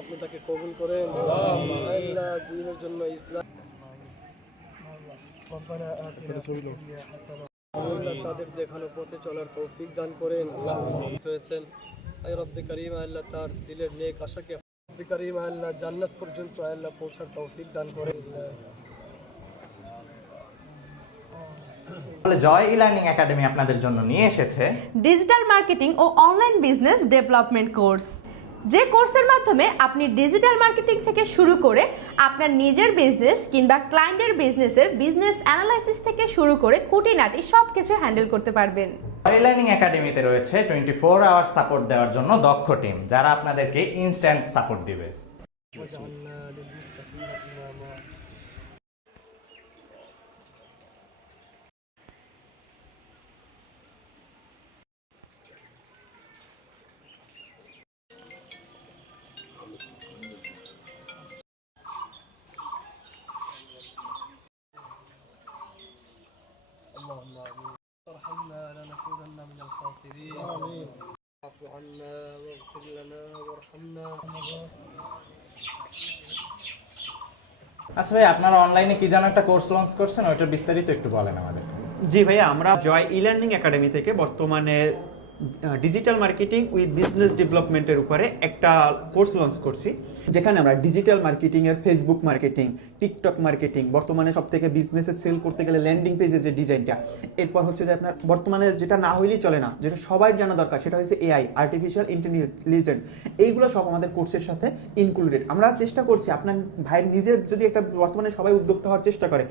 আপনি তাকে কবুল করেন দিনের জন্য ইসলাম তাদের দেখানো পথে চলার তৌফিক দান করেন। হয়েছেন রব্বি করিম আল্লাহ তার দিলের নেক আশাকে রব্বি করিম আল্লাহ জান্নাত পর্যন্ত আল্লাহ পৌঁছার তৌফিক দান করেন। জয় ই-লার্নিং একাডেমি আপনাদের জন্য নিয়ে এসেছে ডিজিটাল মার্কেটিং ও অনলাইন বিজনেস ডেভেলপমেন্ট কোর্স, যে কোর্সের মাধ্যমে আপনি ডিজিটাল মার্কেটিং থেকে শুরু করে আপনার নিজের বিজনেস কিংবা ক্লায়েন্টের বিজনেসের বিজনেস অ্যানালাইসিস থেকে শুরু করে খুঁটিনাটি সবকিছু হ্যান্ডেল করতে পারবেন। জয় ই-লার্নিং একাডেমিতে রয়েছে 24 আওয়ার সাপোর্ট দেওয়ার জন্য দক্ষ টিম, যারা আপনাদেরকে ইনস্ট্যান্ট সাপোর্ট দিবে। اللهم آمين. ارحمنا لا نكونن من الخاسرين. آمين. اعف عنا واغفر لنا وارحمنا. আচ্ছা ভাই, আপনারা অনলাইনে কি যেন একটা কোর্স লঞ্চ করছেন, ওইটার বিস্তারিত একটু বলেন আমাদের। জি ভাইয়া, আমরা জয় ই-লার্নিং একাডেমি থেকে বর্তমানে ডিজিটাল মার্কেটিং উইথ বিজনেস ডেভেলপমেন্টের উপরে একটা কোর্স লঞ্চ করছি, যেখানে আমরা ডিজিটাল মার্কেটিংয়ের ফেসবুক মার্কেটিং, টিকটক মার্কেটিং, বর্তমানে সব থেকে বিজনেসে সেল করতে গেলে ল্যান্ডিং পেজের যে ডিজাইনটা, এরপর হচ্ছে যে আপনার বর্তমানে যেটা না হইলেই চলে না, যেটা সবাই জানা দরকার, সেটা হচ্ছে এআই, আর্টিফিশিয়াল ইন্টেলিজেন্স। এইগুলো সব আমাদের কোর্সের সাথে ইনক্লুডেড। আমরা চেষ্টা করছি আপনার ভাইয়ের নিজের যদি একটা, বর্তমানে সবাই উদ্যোক্তা হওয়ার চেষ্টা করে,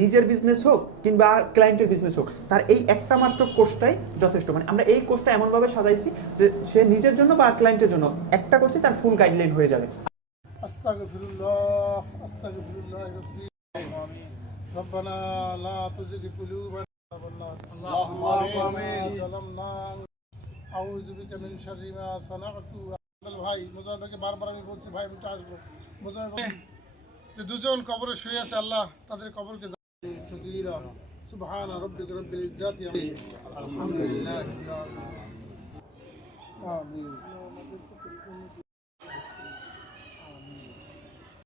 নিজের বিজনেস হোক কিংবা ক্লায়েন্টের বিজনেস হোক, তার এই একটা মাত্র কোর্সটাই যথেষ্ট। মানে আমরা এই কোর্সটা এমনভাবে সাজাইছি যে সে নিজের জন্য বা ক্লায়েন্টের জন্য একটা কোর্সে তার ফুল গাইডলাইন হয়ে যাবে। আস্তাগফিরুল্লাহ আস্তাগফিরুল্লাহ আমিন। রব্বানা লা তুযিগ কুলুবানা আল্লাহুম্মা আমিন। যালামনা আউযু বিকা মিন শাররি মা সানাতু। ভাই মুজাহিদকে বারবার আমি বলছি, ভাই আমি আসবো। মুজাহিদ যে দুজন কবরে শুয়ে আছে, আল্লাহ তাদের কবরকে সগীরা সুবহান রাব্বিকা রাব্বিল ইজ্জাতি আলহামদুলিল্লাহ আমিন।